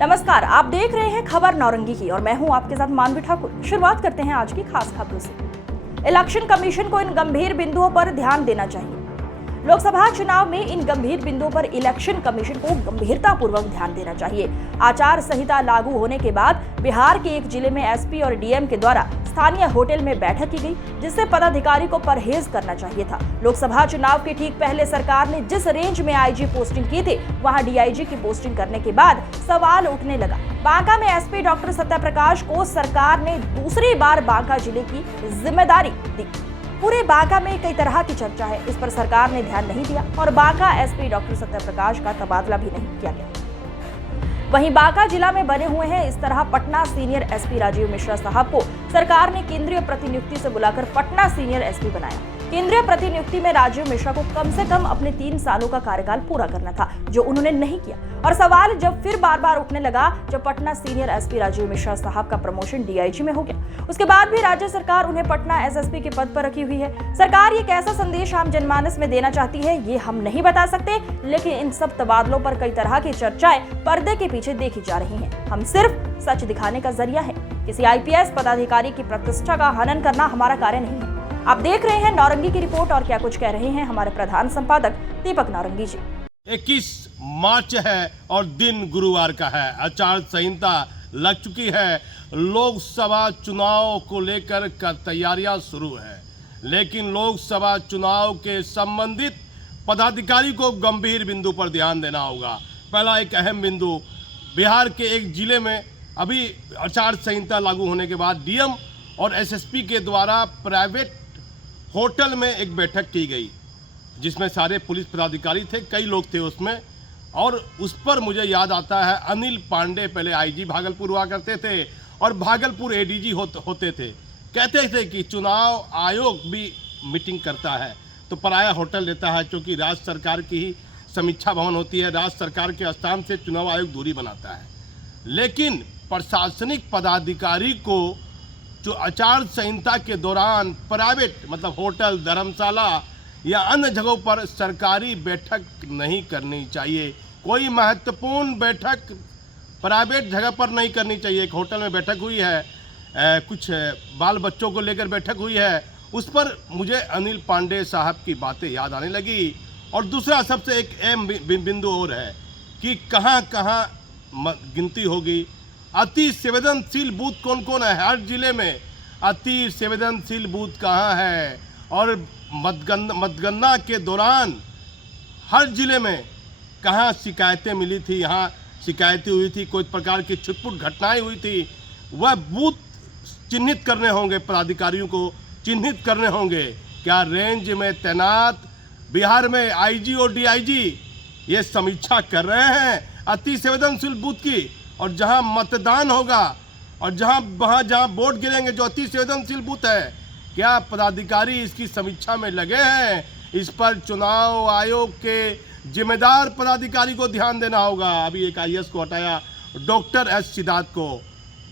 नमस्कार, आप देख रहे हैं खबर नौरंगी की और मैं हूं आपके साथ मानवी ठाकुर। शुरुआत करते हैं आज की खास खबरों से। इलेक्शन कमीशन को इन गंभीर बिंदुओं पर ध्यान देना चाहिए। लोकसभा चुनाव में इन गंभीर बिंदुओं पर इलेक्शन कमीशन को गंभीरतापूर्वक ध्यान देना चाहिए। आचार संहिता लागू होने के बाद बिहार के एक जिले में एसपी और डीएम के द्वारा स्थानीय होटल में बैठक की गई, जिससे पदाधिकारी को परहेज करना चाहिए था। लोकसभा चुनाव के ठीक पहले सरकार ने जिस रेंज में आईजी पोस्टिंग की थी, वहां डीआईजी की पोस्टिंग करने के बाद सवाल उठने लगा। बांका में एसपी डॉक्टर सत्यप्रकाश को सरकार ने दूसरी बार बांका जिले की जिम्मेदारी दी। पूरे बांका में कई तरह की चर्चा है, इस पर सरकार ने ध्यान नहीं दिया और बांका एसपी डॉक्टर सत्यप्रकाश का तबादला भी नहीं किया गया। वहीं बांका जिला में बने हुए हैं इस तरह पटना सीनियर एसपी राजीव मिश्रा साहब को सरकार ने केंद्रीय प्रतिनियुक्ति से बुलाकर पटना सीनियर एसपी बनाया। केंद्रीय प्रतिनियुक्ति में राजीव मिश्रा को कम से कम अपने 3 सालों का कार्यकाल पूरा करना था, जो उन्होंने नहीं किया। और सवाल जब फिर बार बार उठने लगा जब पटना सीनियर एसपी राजीव मिश्रा साहब का प्रमोशन डीआईजी में हो गया। उसके बाद भी राज्य सरकार उन्हें पटना एसएसपी के पद पर रखी हुई है। सरकार ये कैसा संदेश आम जनमानस में देना चाहती है, ये हम नहीं बता सकते, लेकिन इन सब तबादलों पर कई तरह की चर्चाएं पर्दे के पीछे देखी जा रही हैं। हम सिर्फ सच दिखाने का जरिया है। किसी आईपीएस पदाधिकारी की प्रतिष्ठा का हनन करना हमारा कार्य नहीं है। आप देख रहे हैं नौरंगी की रिपोर्ट और क्या कुछ कह रहे हैं हमारे प्रधान संपादक दीपक नौरंगी जी। 21 मार्च है और दिन गुरुवार का है। आचार संहिता लग चुकी है। लोकसभा चुनाव को लेकर तैयारियां शुरू है, लेकिन लोकसभा चुनाव के संबंधित पदाधिकारी को गंभीर बिंदु पर ध्यान देना होगा। पहला एक अहम बिंदु, बिहार के एक जिले में अभी आचार संहिता लागू होने के बाद डीएम और एसएसपी के द्वारा प्राइवेट होटल में एक बैठक की गई, जिसमें सारे पुलिस पदाधिकारी थे, कई लोग थे उसमें। और उस पर मुझे याद आता है अनिल पांडे पहले आईजी भागलपुर हुआ करते थे और भागलपुर एडीजी होते थे। कहते थे कि चुनाव आयोग भी मीटिंग करता है तो पराया होटल लेता है, क्योंकि राज्य सरकार की ही समीक्षा भवन होती है। राज्य सरकार के स्थान से चुनाव आयोग दूरी बनाता है। लेकिन प्रशासनिक पदाधिकारी को जो आचार संहिता के दौरान प्राइवेट मतलब होटल, धर्मशाला या अन्य जगहों पर सरकारी बैठक नहीं करनी चाहिए। कोई महत्वपूर्ण बैठक प्राइवेट जगह पर नहीं करनी चाहिए। एक होटल में बैठक हुई है, कुछ बाल बच्चों को लेकर बैठक हुई है, उस पर मुझे अनिल पांडे साहब की बातें याद आने लगी। और दूसरा सबसे एक अहम बिंदु और है कि कहाँ कहाँ गिनती होगी। अति संवेदनशील बूथ कौन कौन है हर जिले में, अति संवेदनशील बूथ कहाँ है, और मतगणना के दौरान हर जिले में कहाँ शिकायतें मिली थी, यहाँ शिकायतें हुई थी, कोई प्रकार की छुटपुट घटनाएं हुई थी, वह बूथ चिन्हित करने होंगे। पदाधिकारियों को चिन्हित करने होंगे। क्या रेंज में तैनात बिहार में आईजी और डीआईजी ये समीक्षा कर रहे हैं अति संवेदनशील बूथ की, और जहां मतदान होगा और जहां वोट गिरेंगे जो अति संवेदनशील बूथ है, क्या पदाधिकारी इसकी समीक्षा में लगे हैं? इस पर चुनाव आयोग के जिम्मेदार पदाधिकारी को ध्यान देना होगा। अभी एक आईएएस को हटाया, डॉक्टर एस सिद्धार्थ को,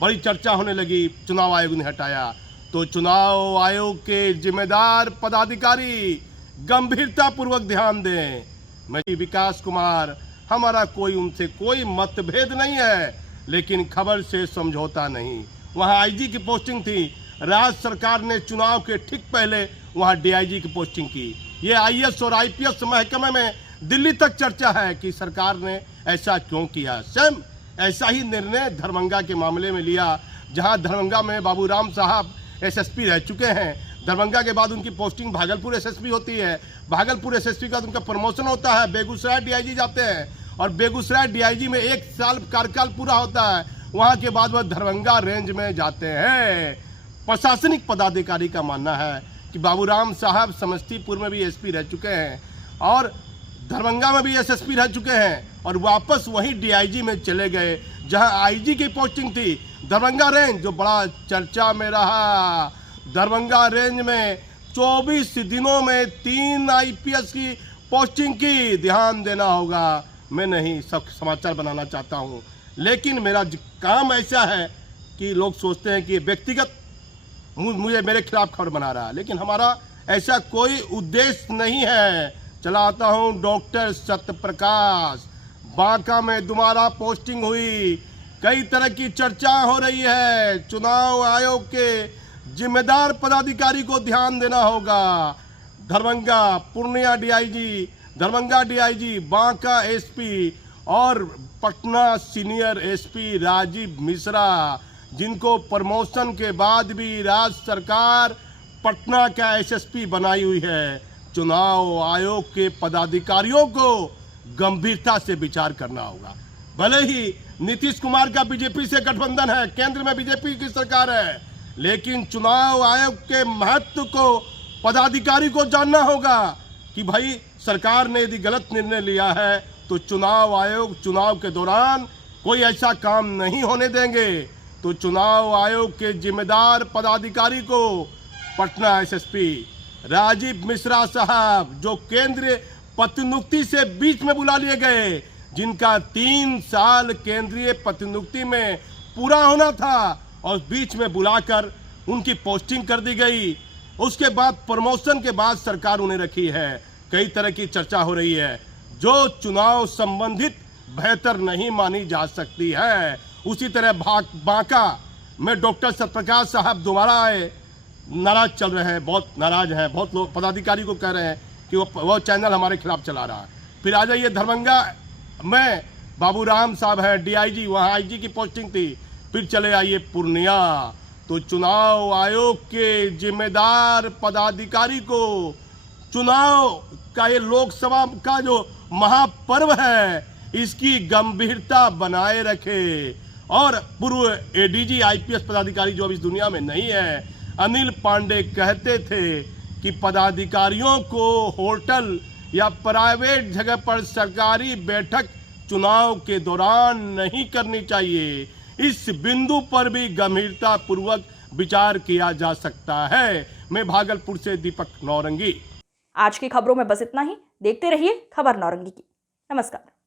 बड़ी चर्चा होने लगी, चुनाव आयोग ने हटाया। तो चुनाव आयोग के जिम्मेदार पदाधिकारी गंभीरतापूर्वक ध्यान दें। मैं विकास कुमार, हमारा उनसे कोई मतभेद नहीं है, लेकिन खबर से समझौता नहीं। वहाँ आईजी की पोस्टिंग थी, राज्य सरकार ने चुनाव के ठीक पहले वहाँ डीआईजी की पोस्टिंग की। ये आईएएस और आईपीएस महकमे में दिल्ली तक चर्चा है कि सरकार ने ऐसा क्यों किया। सेम ऐसा ही निर्णय दरभंगा के मामले में लिया, जहाँ दरभंगा में बाबूराम साहब एसएसपी रह चुके हैं। दरभंगा के बाद उनकी पोस्टिंग भागलपुर एसएसपी होती है, भागलपुर एसएसपी के बाद उनका प्रमोशन होता है, बेगूसराय डीआईजी जाते हैं और बेगूसराय डीआईजी में 1 साल कार्यकाल पूरा होता है। वहां के बाद वह दरभंगा रेंज में जाते हैं। प्रशासनिक पदाधिकारी का मानना है कि बाबूराम साहब समस्तीपुर में भी एसपी रह चुके हैं और दरभंगा में भी एसएसपी रह चुके हैं और वापस वहीं डीआईजी में चले गए, जहां आईजी की पोस्टिंग थी। दरभंगा रेंज जो बड़ा चर्चा में रहा, दरभंगा रेंज में 24 दिनों में 3 आईपीएस की पोस्टिंग की। ध्यान देना होगा। मैं नहीं सब समाचार बनाना चाहता हूं, लेकिन मेरा काम ऐसा है कि लोग सोचते हैं कि व्यक्तिगत मुझे मेरे खिलाफ खबर बना रहा है, लेकिन हमारा ऐसा कोई उद्देश्य नहीं है। चलाता हूं डॉक्टर सत्यप्रकाश, बांका में दोबारा पोस्टिंग हुई, कई तरह की चर्चा हो रही है। चुनाव आयोग के जिम्मेदार पदाधिकारी को ध्यान देना होगा। Darbhanga Purnia DIG, Darbhanga DIG, Banka SP और पटना सीनियर एसपी राजीव मिश्रा, जिनको प्रमोशन के बाद भी राज्य सरकार पटना का एसएसपी बनाई हुई है। चुनाव आयोग के पदाधिकारियों को गंभीरता से विचार करना होगा। भले ही नीतीश कुमार का बीजेपी से गठबंधन है, केंद्र में बीजेपी की सरकार है, लेकिन चुनाव आयोग के महत्व को पदाधिकारी को जानना होगा कि भाई सरकार ने यदि गलत निर्णय लिया है तो चुनाव आयोग चुनाव के दौरान कोई ऐसा काम नहीं होने देंगे। तो चुनाव आयोग के जिम्मेदार पदाधिकारी को पटना एसएसपी राजीव मिश्रा साहब, जो केंद्रीय प्रतिनियुक्ति से बीच में बुला लिए गए, जिनका 3 साल केंद्रीय प्रतिनियुक्ति में पूरा होना था और बीच में बुलाकर उनकी पोस्टिंग कर दी गई। उसके बाद प्रमोशन के बाद सरकार उन्हें रखी है। कई तरह की चर्चा हो रही है जो चुनाव संबंधित बेहतर नहीं मानी जा सकती है। उसी तरह बांका में डॉक्टर सत्यप्रकाश साहब दोबारा आए, नाराज चल रहे हैं, बहुत नाराज हैं। बहुत लोग पदाधिकारी को कह रहे हैं कि वो चैनल हमारे खिलाफ चला रहा है। फिर आ जाइए दरभंगा में बाबूराम साहब हैं डीआईजी, वहाँ आईजी की पोस्टिंग थी। फिर चले आइए पूर्णिया। तो चुनाव आयोग के जिम्मेदार पदाधिकारी को चुनाव का ये लोकसभा का जो महापर्व है इसकी गंभीरता बनाए रखे। और पूर्व एडीजी आईपीएस पदाधिकारी जो अब इस दुनिया में नहीं है, अनिल पांडे कहते थे कि पदाधिकारियों को होटल या प्राइवेट जगह पर सरकारी बैठक चुनाव के दौरान नहीं करनी चाहिए। इस बिंदु पर भी गंभीरता पूर्वक विचार किया जा सकता है। मैं भागलपुर से दीपक नौरंगी। आज की खबरों में बस इतना ही। देखते रहिए खबर नौरंगी की। नमस्कार।